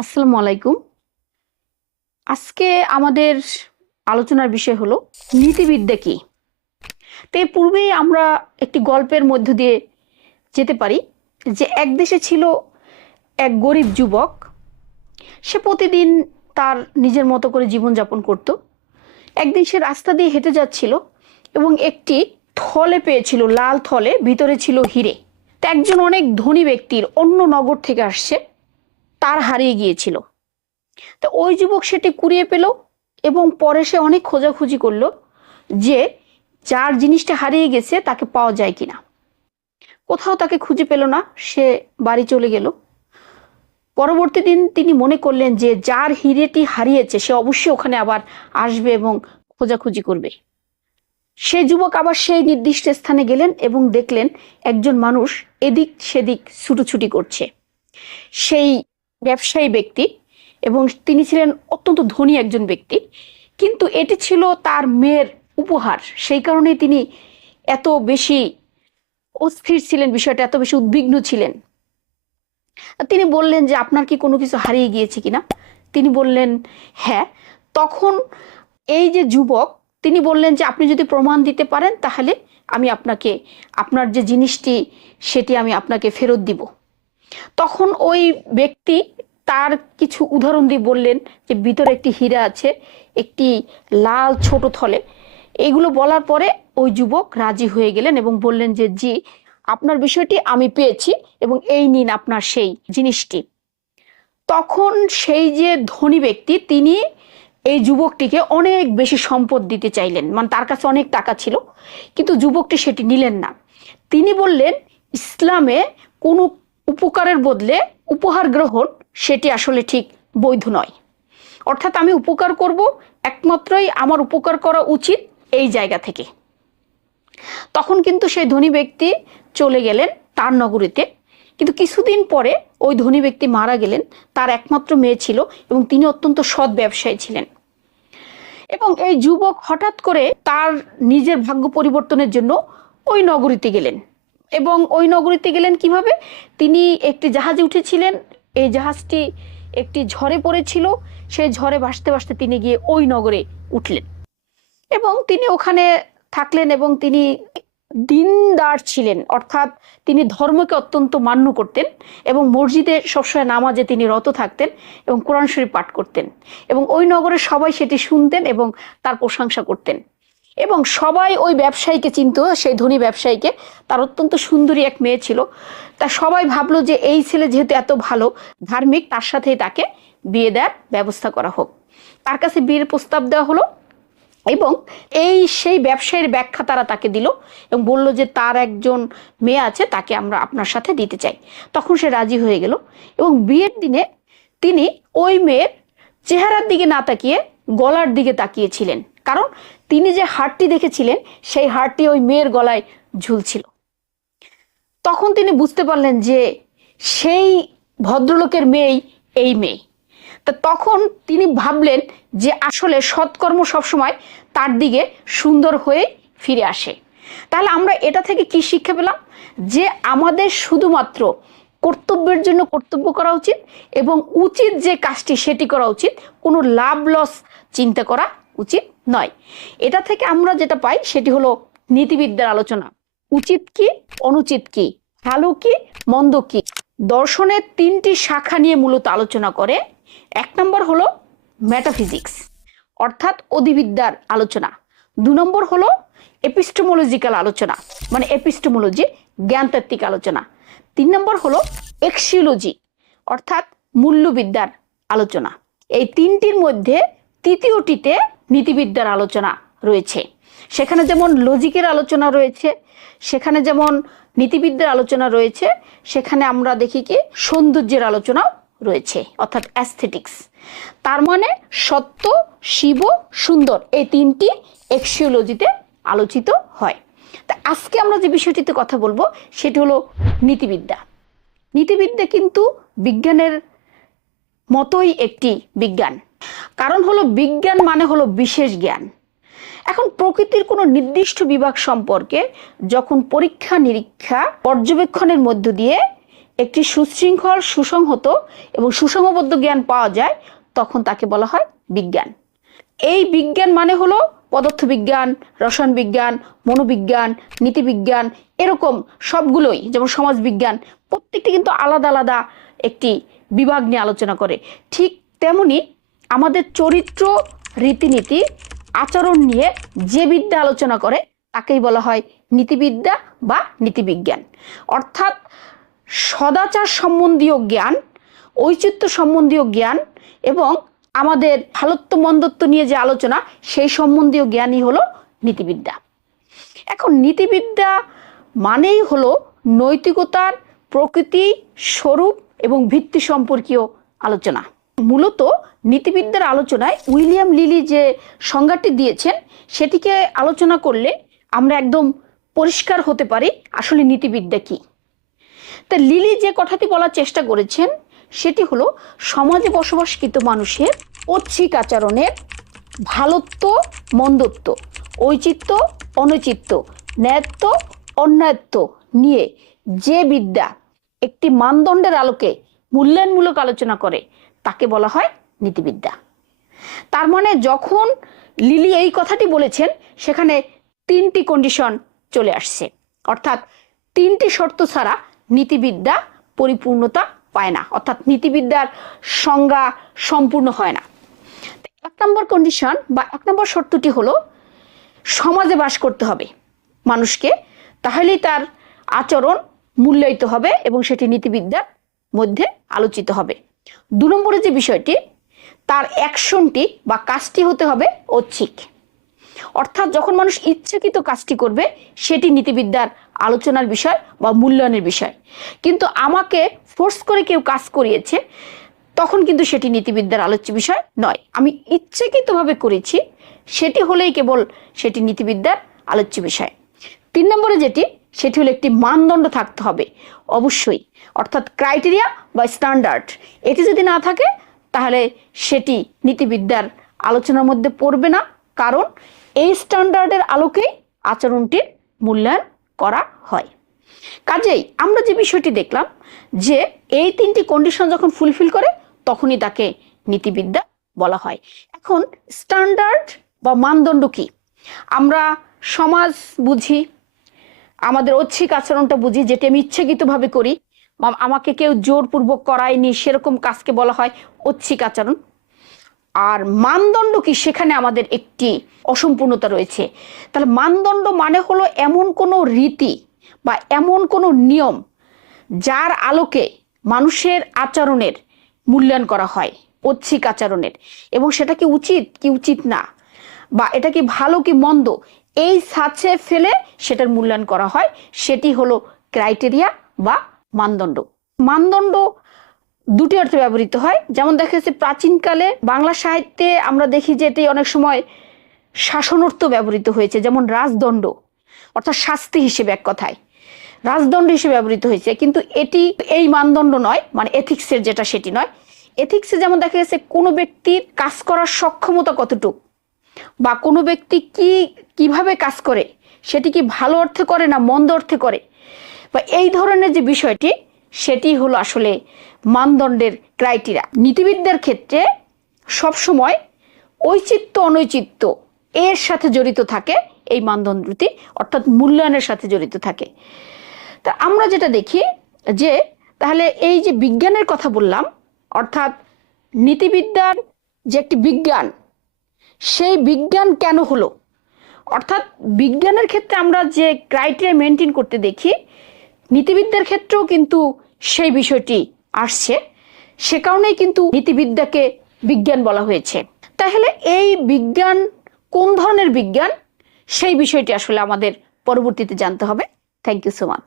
আসসালামু আলাইকুম। আজকে আমাদের আলোচনার বিষয় হলো নীতিবিদ্যা কি। তো এর পূর্বেই আমরা একটি গল্পের মধ্য দিয়ে যেতে পারি যে এক দেশে ছিল এক গরিব যুবক। সে প্রতিদিন তার নিজের মতো করে জীবনযাপন করত। একদিন সে রাস্তা দিয়ে হেঁটে যাচ্ছিল এবং একটি থলে পেয়েছিল, লাল থলে, ভিতরে ছিল হিরে। তো একজন অনেক ধনী ব্যক্তির অন্য নগর থেকে আসছে, তার হারিয়ে গিয়েছিল। তো ওই যুবক সেটি কুড়িয়ে পেল এবং পরে সে অনেক খোঁজাখুঁজি করলো যে যার জিনিসটা হারিয়ে গেছে তাকে পাওয়া যায় কিনা। কোথাও তাকে খুঁজে পেল না, সে বাড়ি চলে গেল। পরবর্তী দিন তিনি মনে করলেন যে যার হিরেটি হারিয়েছে সে অবশ্যই ওখানে আবার আসবে এবং খোঁজাখুঁজি করবে। সেই যুবক আবার সেই নির্দিষ্ট স্থানে গেলেন এবং দেখলেন একজন মানুষ এদিক সেদিক ছুটোছুটি করছে। সেই ব্যবসায়ী ব্যক্তি, এবং তিনি ছিলেন অত্যন্ত ধনী একজন ব্যক্তি, কিন্তু এটি ছিল তার মেয়ের উপহার। সেই কারণে তিনি এত বেশি অস্থির ছিলেন, বিষয়টা এত বেশি উদ্বিগ্ন ছিলেন। তিনি বললেন যে আপনার কি কোনো কিছু হারিয়ে গিয়েছে কিনা। তিনি বললেন হ্যাঁ। তখন এই যে যুবক, তিনি বললেন যে আপনি যদি প্রমাণ দিতে পারেন তাহলে আমি আপনাকে আপনার যে জিনিসটি সেটি আমি আপনাকে ফেরত দিব। তখন ওই ব্যক্তি তার কিছু উদাহরণ দিয়ে বললেন যে ভিতরে একটি হীরা আছে, একটি লাল ছোট থলে। এইগুলো বলার পরে ওই যুবক রাজি হয়ে গেলেন এবং বললেন যে জি, আপনার বিষয়টি আমি পেয়েছি এবং এই নিন আপনার সেই জিনিসটি। তখন সেই যে ধনী ব্যক্তি, তিনি এই যুবকটিকে অনেক বেশি সম্পদ দিতে চাইলেন, মানে তার কাছে অনেক টাকা ছিল, কিন্তু যুবকটি সেটি নিলেন না। তিনি বললেন ইসলামে কোনো উপকারের বদলে উপহার গ্রহণ সেটি আসলে ঠিক বৈধ নয়। অর্থাৎ আমি উপকার করব, একমাত্রই আমার উপকার করা উচিত এই জায়গা থেকে। তখন কিন্তু সেই ধনী ব্যক্তি চলে গেলেন তার নগরীতে। কিন্তু কিছুদিন পরে ওই ধনী ব্যক্তি মারা গেলেন। তার একমাত্র মেয়ে ছিল এবং তিনি অত্যন্ত সৎ ব্যবসায়ী ছিলেন। এবং এই যুবক হঠাৎ করে তার নিজের ভাগ্য পরিবর্তনের জন্য ওই নগরীতে গেলেন। এবং ওই নগরীতে গেলেন কিভাবে? তিনি একটি জাহাজে উঠেছিলেন, এই জাহাজটি একটি ঝড়ে পড়েছিল, সেই ঝড়ে ভাসতে ভাসতে তিনি গিয়ে ওই নগরে উঠলেন এবং তিনি ওখানে থাকলেন। এবং তিনি দিনদার ছিলেন, অর্থাৎ তিনি ধর্মকে অত্যন্ত মান্য করতেন এবং মসজিদে সবসময় নামাজে তিনি রত থাকতেন এবং কোরআন শরীফ পাঠ করতেন। এবং ওই নগরের সবাই সেটি শুনতেন এবং তার প্রশংসা করতেন। এবং সবাই ওই ব্যবসায়ীকে চিনত, সেই ধনী ব্যবসায়ীকে। তার অত্যন্ত সুন্দরী এক মেয়ে ছিল। তা সবাই ভাবলো যে এই ছেলে যেহেতু এত ভালো ধার্মিক, তার সাথেই তাকে বিয়ে দেওয়ার ব্যবস্থা করা হোক। তার কাছে বিয়ের প্রস্তাব দেওয়া হলো এবং এই সেই ব্যবসায়ীর ব্যাখ্যা তারা তাকে দিল এবং বলল যে তার একজন মেয়ে আছে, তাকে আমরা আপনার সাথে দিতে চাই। তখন সে রাজি হয়ে গেল এবং বিয়ের দিনে তিনি ওই মেয়ের চেহারার দিকে না তাকিয়ে গলার দিকে তাকিয়েছিলেন, কারণ তিনি যে হারটি দেখেছিলেন সেই হারটি ওই মেয়ের গলায় ঝুলছিল। তখন তিনি বুঝতে পারলেন যে সেই ভদ্রলোকের মেয়েই এই মেয়ে। তা তখন তিনি ভাবলেন যে আসলে সৎকর্ম সবসময় তার দিকে সুন্দর হয়ে ফিরে আসে। তাহলে আমরা এটা থেকে কি শিক্ষা পেলাম? যে আমাদের শুধুমাত্র কর্তব্যের জন্য কর্তব্য করা উচিত এবং উচিত যে কাজটি সেটি করা উচিত, কোনো লাভ লস চিন্তা করা উচিত নয়। এটা থেকে আমরা যেটা পাই সেটি হলো নীতিবিদ্যার আলোচনা। উচিত কি, অনুচিত কি, ভালো কি, মন্দ কি। দর্শনের তিনটি শাখা নিয়ে মূলত আলোচনা করে। এক নম্বর হলো মেটাফিজিক্স, অর্থাৎ অধিবিদ্যার আলোচনা। দু নম্বর হলো এপিস্টেমোলজিক্যাল আলোচনা, মানে এপিস্টেমোলজি, জ্ঞানতাত্ত্বিক আলোচনা। তিন নম্বর হলো এক্সিওলজি, অর্থাৎ মূল্যবিদ্যার আলোচনা। এই তিনটির মধ্যে তৃতীয়টিতে নীতিবিদ্যার আলোচনা রয়েছে। সেখানে যেমন লজিকের আলোচনা রয়েছে, সেখানে যেমন নীতিবিদ্যার আলোচনা রয়েছে, সেখানে আমরা দেখি কি সৌন্দর্যের আলোচনাও রয়েছে, অর্থাৎ অ্যাস্থেটিক্স। তার মানে সত্য, শিব, সুন্দর, এই তিনটি এক্সিওলজিতে আলোচিত হয়। তা আজকে আমরা যে বিষয়টিতে কথা বলবো সেটি হলো নীতিবিদ্যা। নীতিবিদ্যা কিন্তু বিজ্ঞানের মতোই একটি বিজ্ঞান। কারণ হলো বিজ্ঞান মানে হলো বিশেষ জ্ঞান। এখন প্রকৃতির কোনো নির্দিষ্ট বিভাগ সম্পর্কে যখন পরীক্ষা নিরীক্ষা পর্যবেক্ষণের মধ্য দিয়ে একটি সুশৃঙ্খল, সুসংহত এবং সুসংবদ্ধ জ্ঞান পাওয়া যায়, তখন তাকে বলা হয় বিজ্ঞান। এই বিজ্ঞান মানে হলো পদার্থবিজ্ঞান, রসায়ন বিজ্ঞান, মনোবিজ্ঞান, নীতিবিজ্ঞান, এরকম সবগুলোই, যেমন সমাজ বিজ্ঞান, প্রত্যেকটি কিন্তু আলাদা আলাদা একটি বিভাগ নিয়ে আলোচনা করে। ঠিক তেমনি আমাদের চরিত্র, রীতিনীতি, আচরণ নিয়ে যে বিদ্যা আলোচনা করে তাকেই বলা হয় নীতিবিদ্যা বা নীতিবিজ্ঞান। অর্থাৎ সদাচার সম্বন্ধীয় জ্ঞান, ঔচিত্য সম্বন্ধীয় জ্ঞান এবং আমাদের ভালোত্ব মন্দত্ব নিয়ে যে আলোচনা, সেই সম্বন্ধীয় জ্ঞানই হলো নীতিবিদ্যা। এখন নীতিবিদ্যা মানেই হলো নৈতিকতার প্রকৃতি, স্বরূপ এবং ভিত্তি সম্পর্কীয় আলোচনা। মূলত নীতিবিদ্যার আলোচনায় উইলিয়াম লিলি যে সংজ্ঞাটি দিয়েছেন, সেটিকে আলোচনা করলে আমরা একদম পরিষ্কার হতে পারি আসলে নীতিবিদ্যা কি। তা লিলি যে কথাটি বলার চেষ্টা করেছেন সেটি হলো সমাজে বসবাসকৃত মানুষের ঐচ্ছিক আচরণের ভালোত্ব মন্দত্ব, ঔচিত্য অনৈচিত্য, ন্যায়ত্ব অন্যায়ত্ব নিয়ে যে বিদ্যা একটি মানদণ্ডের আলোকে মূল্যায়নমূলক আলোচনা করে তাকে বলা হয় নীতিবিদ্যা। তার মানে যখন লিলি এই কথাটি বলেছেন, সেখানে তিনটি কন্ডিশন চলে আসছে, অর্থাৎ তিনটি শর্ত ছাড়া নীতিবিদ্যা পরিপূর্ণতা পায় না, অর্থাৎ নীতিবিদ্যার সংজ্ঞা সম্পূর্ণ হয় না। এক নম্বর কন্ডিশন বা এক নম্বর শর্তটি হলো সমাজে বাস করতে হবে মানুষকে, তাহলেই তার আচরণ মূল্যায়িত হবে এবং সেটি নীতিবিদ্যার মধ্যে আলোচিত হবে। দু নম্বরে যে বিষয়টি, তার অ্যাকশনটি বা কাজটি হতে হবে ঐচ্ছিক, অর্থাৎ যখন মানুষ ইচ্ছাকৃত কাজটি করবে সেটি নীতিবিদ্যার আলোচনার বিষয় বা মূল্যায়নের বিষয়। কিন্তু আমাকে ফোর্স করে কেউ কাজ করিয়েছে, তখন কিন্তু সেটি নীতিবিদ্যার আলোচ্য বিষয় নয়। আমি ইচ্ছাকৃতভাবে করেছি, সেটি হলেই কেবল সেটি নীতিবিদ্যার আলোচ্য বিষয়। 3 নম্বরে যেটি, সেটি হলো একটি মানদণ্ড থাকতে হবে অবশ্যই, অর্থাৎ ক্রাইটেরিয়া বা স্ট্যান্ডার্ড। এটি যদি না থাকে তাহলে সেটি নীতিবিদ্যার আলোচনার মধ্যে পড়বে না, কারণ এই স্ট্যান্ডার্ডের আলোকেই আচরণটির মূল্যায়ন করা হয়। কাজেই আমরা যে বিষয়টি দেখলাম যে এই তিনটি কন্ডিশন যখন ফুলফিল করে তখনই তাকে নীতিবিদ্যা বলা হয়। এখন স্ট্যান্ডার্ড বা মানদণ্ড কি? আমরা সমাজ বুঝি, আমাদের ঐচ্ছিক আচরণটা বুঝি, যেটি আমি ইচ্ছাকৃতভাবে করি, আমাকে কেউ জোরপূর্বক করায়নি, সেরকম কাজকে বলা হয় ঐচ্ছিক আচরণ। আর মানদণ্ড কি, সেখানে আমাদের একটি অসম্পূর্ণতা রয়েছে। তাহলে মানদণ্ড মানে হলো এমন কোনো রীতি বা এমন কোনো নিয়ম যার আলোকে মানুষের আচরণের মূল্যায়ন করা হয়, ঐচ্ছিক আচরণের, এবং সেটা কি উচিত কি উচিত না, বা এটা কি ভালো কি মন্দ, এই ছাঁচে ফেলে সেটার মূল্যায়ন করা হয়। সেটি হলো ক্রাইটেরিয়া বা মানদণ্ড। মানদণ্ড দুটি অর্থে ব্যবহৃত হয়। যেমন দেখা যাচ্ছে প্রাচীনকালে বাংলা সাহিত্যে আমরা দেখি যে এটি অনেক সময় শাসনার্থ ব্যবহৃত হয়েছে, যেমন রাজদণ্ড, অর্থাৎ শাস্তি হিসেবে, এক কথায় রাজদণ্ড হিসেবে ব্যবহৃত হয়েছে। কিন্তু এটি এই মানদণ্ড নয়, মানে এথিক্সের যেটা সেটি নয়। এথিক্সে যেমন দেখা গেছে কোনো ব্যক্তির কাজ করার সক্ষমতা কতটুক, বা কোনো ব্যক্তি কিভাবে কাজ করে, সেটি কি ভালো অর্থে করে না মন্দ অর্থে করে, বা এই ধরনের যে বিষয়টি, সেটি হলো আসলে মানদণ্ডের ক্রাইটেরিয়া। নীতিবিদ্যার ক্ষেত্রে সবসময় ঔচিত্য অনৈচিত্য এর সাথে জড়িত থাকে এই মানদণ্ডটি, অর্থাৎ মূল্যায়নের সাথে জড়িত থাকে। তা আমরা যেটা দেখি যে তাহলে এই যে বিজ্ঞানের কথা বললাম, অর্থাৎ নীতিবিদ্যার যে একটি বিজ্ঞান, সেই বিজ্ঞান কেন হলো, অর্থাৎ বিজ্ঞানের ক্ষেত্রে আমরা যে ক্রাইটেরিয়া মেনটেন করতে দেখি, নীতিবিদ্যার ক্ষেত্রেও কিন্তু সেই বিষয়টি আসছে। সে কারণেই কিন্তু নীতিবিদ্যাকে বিজ্ঞান বলা হয়েছে। তাহলে এই বিজ্ঞান কোন ধরনের বিজ্ঞান, সেই বিষয়টি আসলে আমাদের পরবর্তীতে জানতে হবে। Thank you so much.